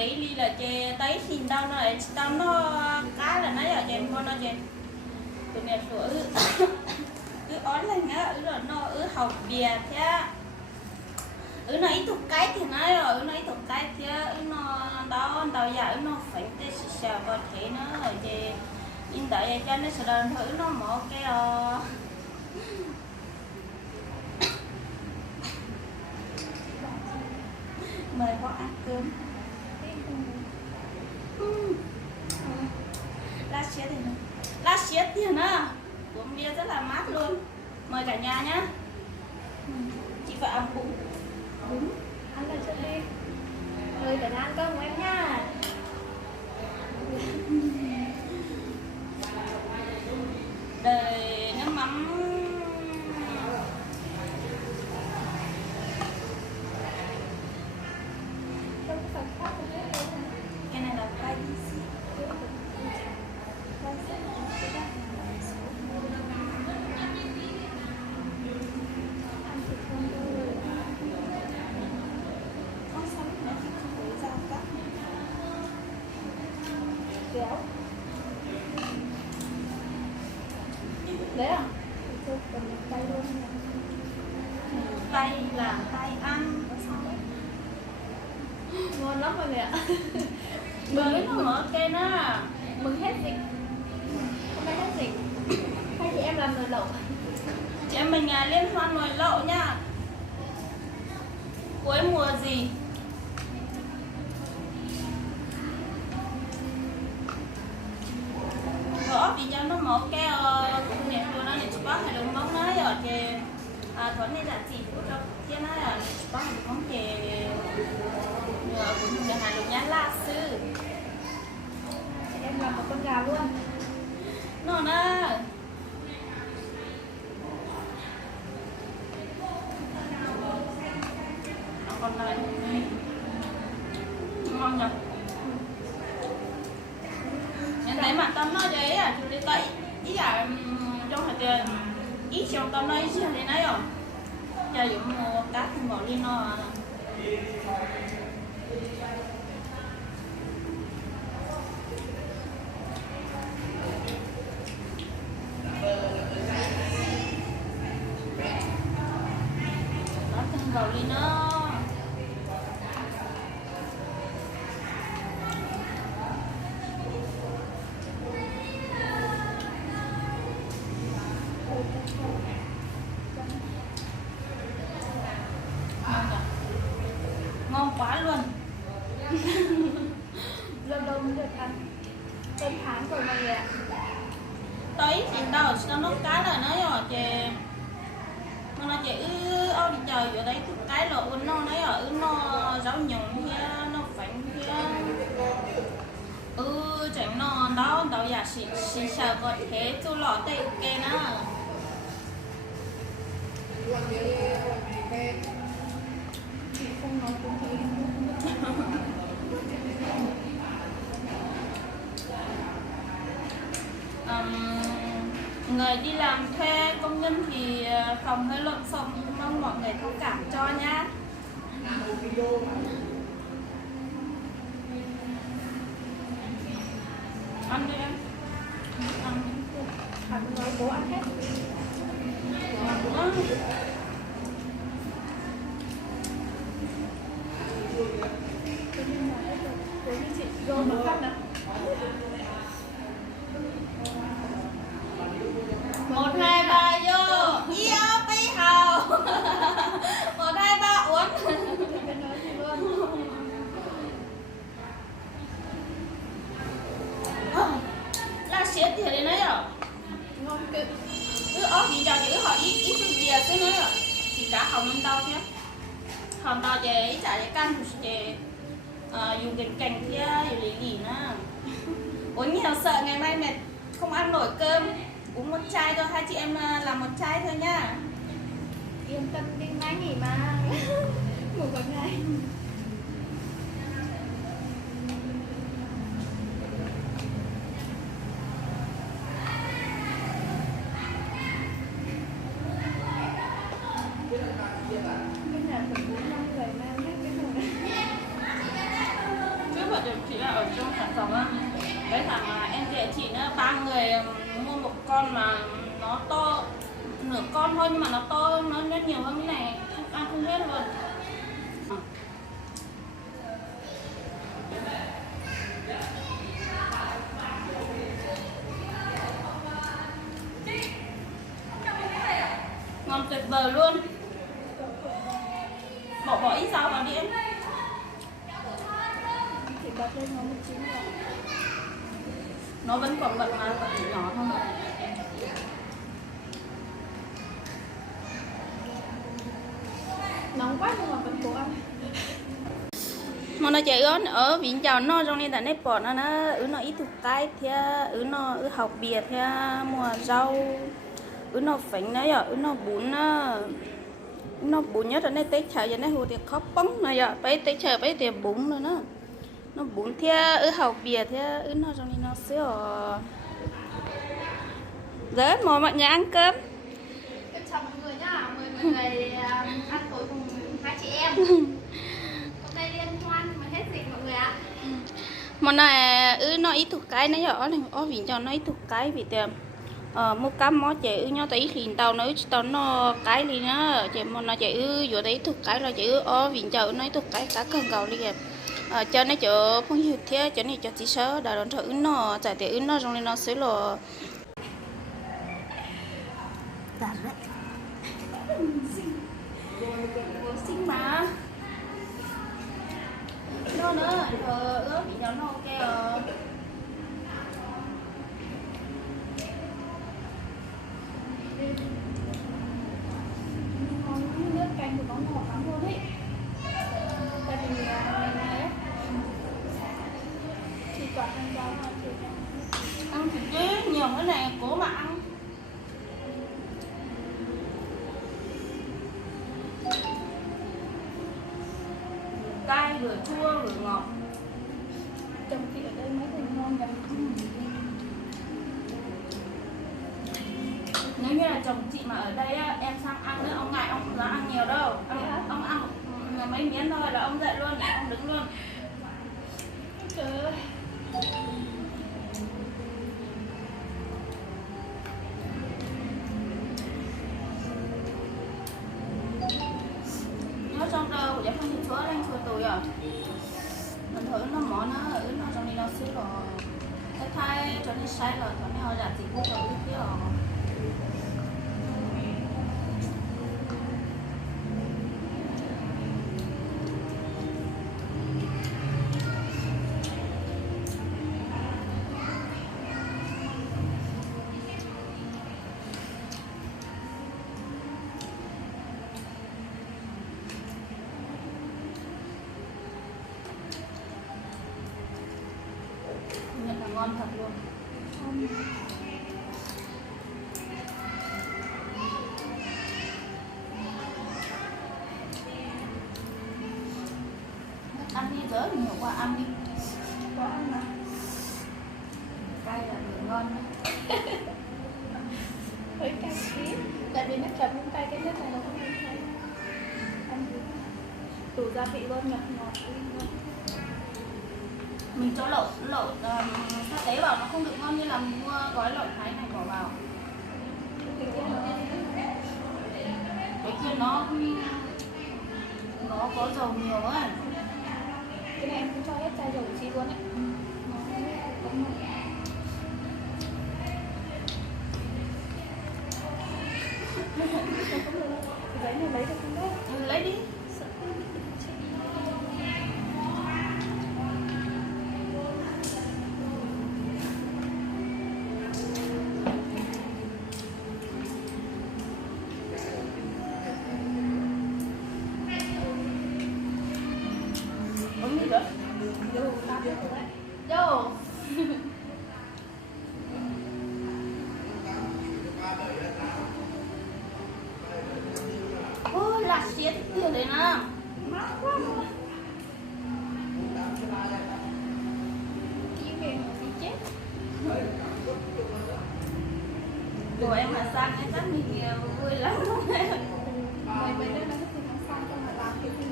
thấy ly là chè tới xin đâu nó lại tao nó cá là nó ở chè con nó chè tụi này sủa ón lên á rồi nó học bìa thế nó ít thuộc cái thì nó rồi nó ít thuộc cái thì nó đó tao giờ nó phải tới sao có thể nó rồi chè in tại cho nó sẽ đơn thử nó một cái mời có ăn cơm lá xía tiền á uống bia rất là mát luôn, mời cả nhà nhá. Chị phải ăn bún ăn lên trước đi, mời cả nhà ăn cơm của em nha. Đời nước mắm cái này là tay đấy à? Tay luôn. tay là tay ăn Ngon lắm rồi nè. mới nó mở cây nó Mừng hết dịch. Hôm nay hết dịch. Hai chị em làm nồi lẩu. chị em mình liên hoan nồi lẩu nha. Cuối mùa gì gõ vì nhau nó mở cái nè rồi nó chỉ có hai đồng bóng nói rồi thì thuận này là gì của cho kia nói là chỉ có hai đồng bóng thì cũng nhà hàng đồng nhãn la sư Em làm một con gà luôn. nó đó còn lại ngon nhỉ. Em thấy mặt tao nói vậy à, chú đi tới ý là trong hạt tiền ít trong tao nói gì thì nói rồi cho dùng một cá thì bỏ lên nó vào ly nó ngon quá luôn. Lâu lâu mới được ăn. Tên tháng rồi mọi người ạ. Tới thì đâu nó nấu cá là nói rồi chị nó nói chị đi chờ ở đấy cái lộ nó nói ở nó rau nhùng kia nó phánh kia chẳng nó đó tao giả xì sợ có thế chú lọ tê kê nó Không nói cũng thấy. người đi làm thuê công nhân thì phòng hơi lộn xộn, mong mọi người thông cảm cho nhá. Ăn đi em. Ăn đi. Bạn nói bố ăn hết. Ngon quá. Bố như chị rồi mà khăn nào. 1, 2, 3 vô yêu bí hầu 1, 2, 3 uống là xếp thì đến đấy rồi Ngon cực. Gì cho chữ họ ít cái gì thế nữa rồi chỉ cả hồng năm tao nhé hồng tao về trả cái căn về dùng cái cành kia dùng lì lì nữa uống nhiều sợ ngày mai mệt không ăn nổi cơm uống một chai thôi, hai chị em làm một chai thôi nhá. Yên tâm đi má nghỉ mà. Ngủ cả ngày. Cái nhà của bố 5 người mang hết cái nồi này. Chứ mà là ở trong sản phẩm á, cái thằng mà em kể chị nữa, 3 người mua một con mà nó to nửa con thôi nhưng mà nó to, nó nhiều hơn cái này, ăn không hết luôn. Ngon tuyệt vời luôn. Bỏ ít rau vào đi em. Thì bật lên nó 19 rồi. Nó vẫn còn bật mà còn chỉ nhỏ thôi. Nóng quá nhưng mà vẫn cố ăn. Mà nó chạy ở Vĩnh Châu nó trong này là nếp bọt nó nó ít thuộc cái thì nó học bìa thì mua rau nó phỉnh nó giờ nó bún nhất là tết chờ giờ nó hồ thì khó bóng này giờ bây tết chờ bây thì bún rồi nó bún thì học bìa thì nó trong này nó sữa rất mời mọi người ăn cơm. Em chào mọi người nhá, mời mọi người ăn tối cùng hai chị em. Hôm nay liên hoan mà hết dịch mọi người ạ. Món này nó ít thuộc cái nó giờ ở Vĩnh Châu nó ít thuộc cái vì tiền mua cam mó chị nhau tới liền tàu nó cái đi nó chị mà nó chị vừa đấy thuộc cái là chị ở Vĩnh Châu nó thuộc cái cá cần cầu đi kìa cho nó chỗ phong hiệu thế cho này cho tí sớ đã đón thử nó giải tiền nó trong này nó sẽ là cả đấy xinh mà nó nữa ở Vĩnh Châu nó ok Nước canh của nó ngọt lắm luôn ấy. Tại vì mình ấy chỉ toàn ăn rau thôi chị. ăn thì chứ nhiều cái này cố mà ăn. Cay vừa chua vừa ngọt. Chồng chị ở đây mới thành ngon vậy. Nếu như là chồng chị mà ở đây á, em sang ăn nữa ông ngại ông không dám ăn nhiều đâu. Ông ăn mấy miếng thôi là ông dậy luôn, ông đứng luôn. Trời ơi. Nhớ trong đâu của cháu không nhìn chúa đang chua tùi à. Mình thử nó mỏ nó trong đi nó xíu rồi. Thế thay cho nó sai rồi, cho nó ra thì cũng rồi biết rồi. Nhận là ngon thật luôn. Ăn đi dỡ nhiều quá ăn đi. Có ăn mà. Cay là vừa ngon đấy. Hơi cay tí. Tại vì nước chấm không cay, cái nước này nó không cay. Ăn thì đủ gia vị luôn, ngọt ngọt luôn. Mình cho lẩu sa tế vào nó không được ngon như là mua gói lẩu Thái này bỏ vào. Cái kia nó có dầu nhiều ấy. Cái này em cũng cho hết chai dầu của chị luôn ấy. Cái giấy này lấy được không đấy? Ừ, lấy đi. Sợ không bị đụng chị. Uống gì nữa? Vô, ta biết rồi đấy. Vô. Ôi, lạc xiết tiền đấy nè. Mát quá mà. Kỹ về mà thì chết. Của em mà sang em rất mình vui lắm. Mày mấy đứa nó thì nó sang cho mà làm cái gì.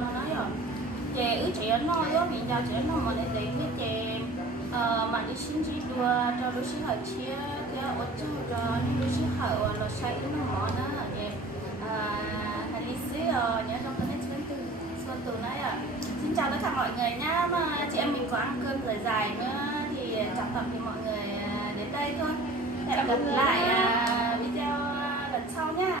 nó nói rồi chị chị ở nói đó mình chào chị ở nói mà để với chị mà đi xin chỉ đua cho đôi xin hỏi chia cái ở chỗ cho đôi xin hỏi là sai nó mỏ nó chị hành lý xí nhớ trong cái nét xuân từ nãy à. Xin chào tất cả mọi người nhá, mà chị em mình có ăn cơm dài dài nữa thì trọng tập thì mọi người đến đây thôi. Hẹn gặp lại